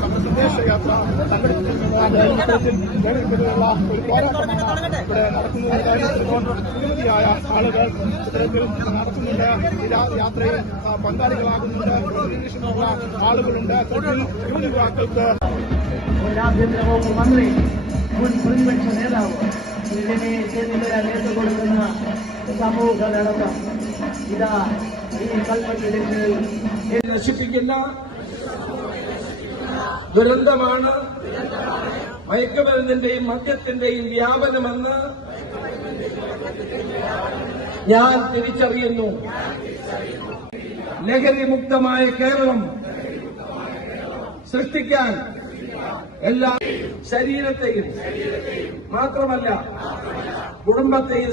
സന്ദേശയാത്ര സംഘടിപ്പിക്കുന്നതിനുള്ള ഒരു പോരാട്ടമാണ് ഇവിടെ നടക്കുന്നത്. നിരവധിയായ ആളുകൾ ഇത്തരത്തിൽ നടത്തുന്നുണ്ട്. യാത്രയിൽ പങ്കാളികളാകുന്നുണ്ട്. പ്രതിനിധികളുള്ള ആളുകളുണ്ട്. യുവാക്കൾക്ക് ആഭ്യന്തര വകുപ്പ് മന്ത്രി മുൻ പ്രതിപക്ഷ നേതാവ് രമേശ് ചെന്നിത്തല നേതൃത്വം കൊടുക്കുന്ന സമൂഹ നടത്തം ഇതാ ഈ കൽപ്പറ്റയിൽ നശിപ്പിക്കുന്ന ദുരന്തമാണ് മയക്കുമരുന്നിന്റെയും മദ്യത്തിന്റെയും വ്യാപനമെന്ന് ഞാൻ തിരിച്ചറിയുന്നു. ലഹരിമുക്തമായ കേരളം സൃഷ്ടിക്കാൻ എല്ലാ ശരീരത്തെയും മാത്രമല്ല കുടുംബത്തെയും